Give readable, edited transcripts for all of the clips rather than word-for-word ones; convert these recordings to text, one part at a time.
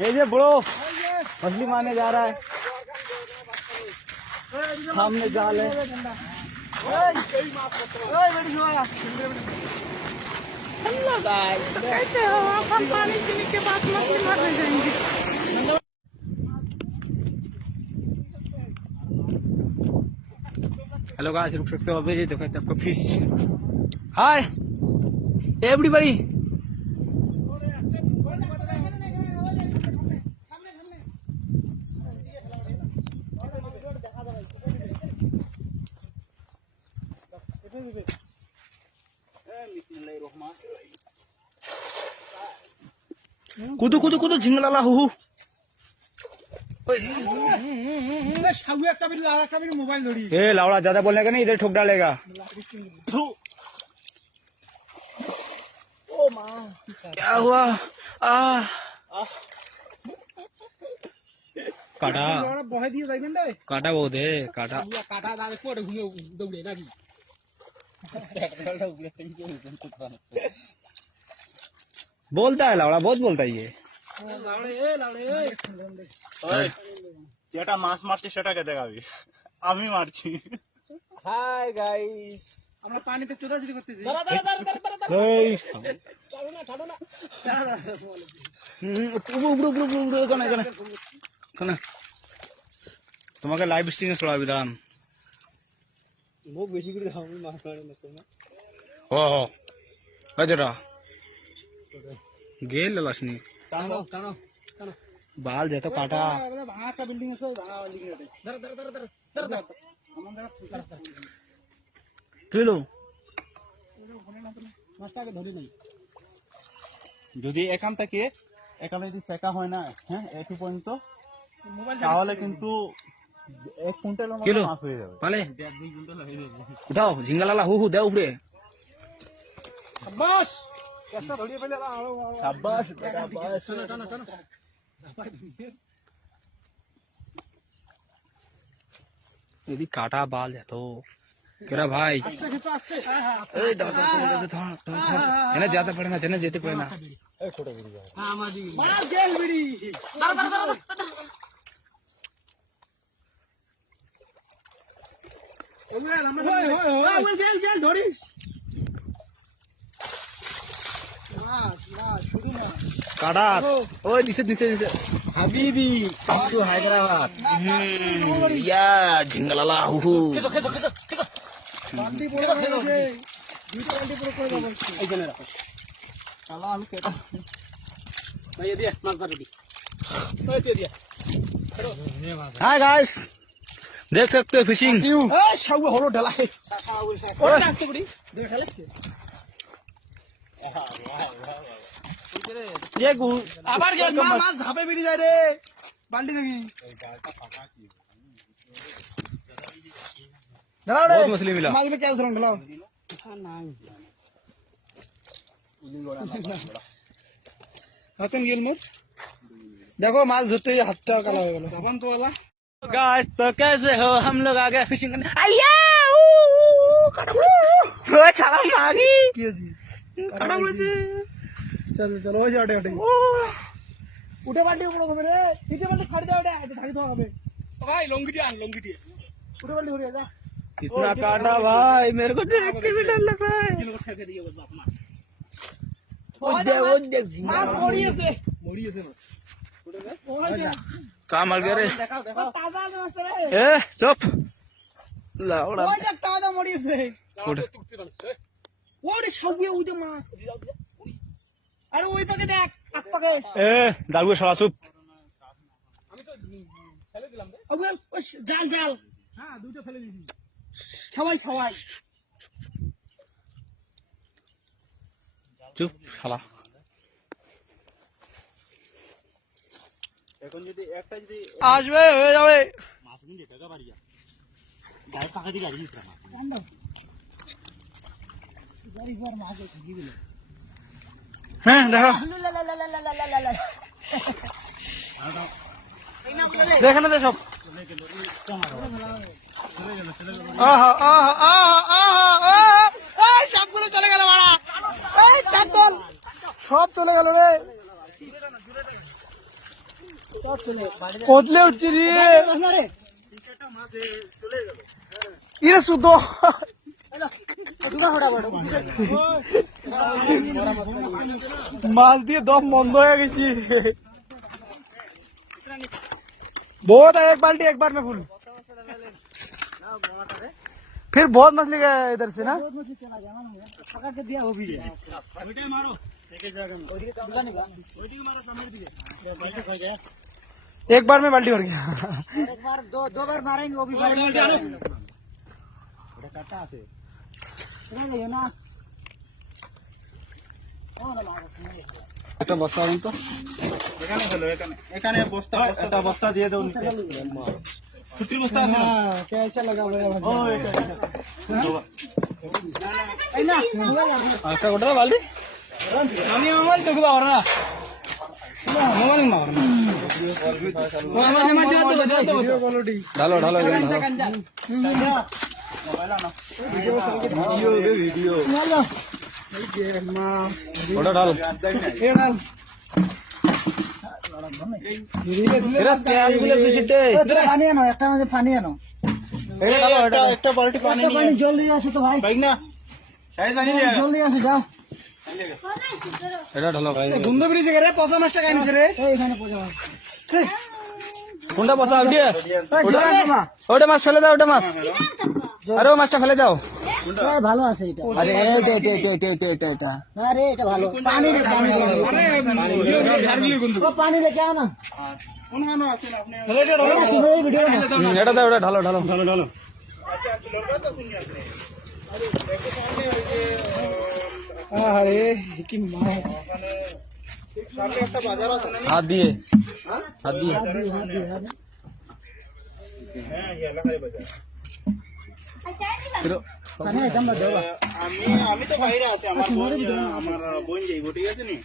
ये जे ब्रो मछली मारने जा रहा है, सामने जाल है। हेलो गाइस, तो कैसे हो आप? हम पानी पीने के बाद मछली मारने जाएंगे। हेलो गाइस, रुक सकते हो अभी? देखो आपको फिश। Hi everybody. कूदो कूदो कूदो, झिंगलाला हु मोबाइल धरी। ए लावड़ा, ज्यादा बोलने का नहीं, इधर ठोक डालेगा। ओ माँ, क्या हुआ? काटा काटा बहुत है, काटा दौड़े ना। बोलता है लावड़ा, बहुत बोलता है ये। যেটা মাছ মারছে সেটাকে দেখাবি, আমি মারছি। হাই গাইস, আমরা পানিতে চোদাচুদি করতেছি। তোমাকে লাইভ স্ট্রিমে ছড়াবি, দাঁড়ান। মুখ বেশি করে দাও, আমি মাছ মারি না। ও যেটা গেল লাসনি টানো টানো টানো, বাল যেত কাটা। ভাঙা একটা বিল্ডিং আছে, ভাঙা বিল্ডিং এর ধর ধর ধর ধর ধর ধর কিলো মাছটাকে ধরে নাই। যদি এখান থেকে এখানে যদি শেখা হয় না, হ্যাঁ একটু পর্যন্ত, মোবাইল তাহলে কিন্তু 1 কুইন্টালের মতো কিলো মাছ হয়ে যাবে। পালে 1.5-2 কুইন্টাল হয়ে যাবে। উঠাও, ঝিঙ্গালালা হু হু দে উপরে। বাস চেষ্টা ধরিয়ে ফেলে। শাবাশ বেটা, বাস। টানো টানো টানো, यदि काटा बाल है तो केरा भाई। ए दादा है ना, ज्यादा पड़े ना, चने जेते पड़े ना। हां मादी बड़ा जेल बिड़ी। धर धर धर ओए ओए जेल जेल धरी। काटा ओए, नीचे नीचे नीचे হাবিবি টু হায়দ্রাবাদ। या झिंगालाला हु हु। খেসো খেসো খেসো খেসো, বান্ডি পড়ে গেছে, দুটো বান্ডি পুরো করে দাও। এইখানে রাখো। শালা আমি কেটে ভাই দিয়ে মাছ ধরে দি। ওই তো দিয়া চলো নিয়ে মাছ। हाय गाइस, देख सकते हो फिशिंग। এ শাউয়া হলো ঢালাই। ওই আসতে পড়ি দে ঢালাস কে। ये আবার গেল মাছ ঝাপে বিড়ি যায় রে বালতি দেখি। দাঁড়াও রে, बहुत मछली मिला। মাছগুলো কেন ধরন ঢালাও না। হাতন গেল মোর, দেখো মাছ ধরতে হাতটা কালা হয়ে গেল। তখন তো वाला गाइस, तो कैसे हो? हम लोग आ गए फिशिंग करने। आया छाला मागी কি আছে কাটা বলেছে। চল চল ওই যে ওটা ওটা উঠে বালতি উপরে হবে রে। নিচে বালতি ছাড় দাও, ওটা এটা ঢাকি দাও হবে। ভাই লঙ্গিটি আন, লঙ্গিটি উঠে বালতি ধরে যা। इतना काटा भाई, मेरे को देख के भी डर लग रहा है। কিলো ঠেকে দিয়ে বল বাপ মাছ। वो देख মাছ মরিয়েছে মরিয়েছে মাছ। উঠে রে ওই যা कहाँ मर गया रे? দেখাও দেখাও, তাজা আছে মাছটা রে। ए चुप लावड़ा। ওই যে তাজা মরিয়েছে। উঠে। তুকতে পারছ ওরে শাউয়া, ওই যে মাছ। আরে ওই পাকে দেখ, এক পাকে। ए दालू सड़ा चुप। আমি তো ফেলে দিলাম রে। ওই ওই জাল জাল, হ্যাঁ দুটো ফেলে দিয়েছি। খাওয়াই খাওয়াই। चुप শালা। এখন যদি একটা যদি আসবে হয়ে যাবে। মাছ নিয়ে টাকা বাড়িয়া গায়ে পাকা দিয়ে গাড়ি দিতে না। গাড়ি ঘর মাছ আছে কি বলে। হ্যাঁ দেখো, দেখে না সব। আহা আহা আহা আহা, এই সবগুলো চলে গেল বাড়া। এই চার দল সব চলে গেল রে, কদলে উঠছি রে, ইরে শুদ্ধ মাছ দিয়ে দম বন্ধ হয়ে গেছি। बहुत है, एक बाल्टी एक बार में फुल। फिर बहुत मछली गया इधर से ना, पकड़ के दिया वो भी है। एक बार में बाल्टी भर गया। एक बार दो बार मारेंगे वो भी भरेंगे ना। একটা বস্তা আনুন তো, এখানে হলো, এখানে এখানে বস্তা, একটা বস্তা দিয়ে দাও নিচে। খুচরি বস্তা আছে না? कैसा लगा मेरा ও এটা একটা গোটা বালতি আমি আমার দেখো বাবা না মোবাইল না ঢালো ঢালো এখানে ঢালো। মোবাইল আনো। ভিডিও ওটা ঢাল। এরা তেলগুলো দিছিতে পানি আনো, একটা মধ্যে পানি আনো, এটা ঢালো, এটা একটা বালতি পানি নিয়ে পানি জলদি আসে তো ভাই, বাইক না সাইজ আনি রে। জলদি আসে যাও। এটা ঢালো ভাই। গুন্দ বিড়িছে রে, 50 মাছ টাকা আনিছে রে, এখানে পয়সা মাছ কোনটা বসা উঠিয়ে জোড়া মামা, ওটা মাছ ফেলে দাও, ওটা মাছ, আরে ও মাছটা ফেলে দাও। ভালো আছে এটা, আরে এটা আরে এটা ভালো পানি রে, পানি ও পানি রে কেন না কোন মানো আছে না আপনি? এই ভিডিও না এটা দাও, ওটা ঢালো ঢালো। ঢালো ঢালো। আচ্ছা আপনি লড়বা তো শুনি আপনি। আরে দেখো সামনে ওই যে আরে কি মা সামনে একটা বাজার আছে না? হাত দিয়ে হাত দিয়ে হ্যাঁ এই এলাকায় বাজার। ফিরো। পানি একদম দাও। আমি তো বাইরে আছি, আমার বোন যাইব, ঠিক আছে নি?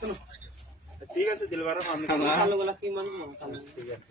চলো ঠিক আছে দিলবার, আমি ঠিক আছে।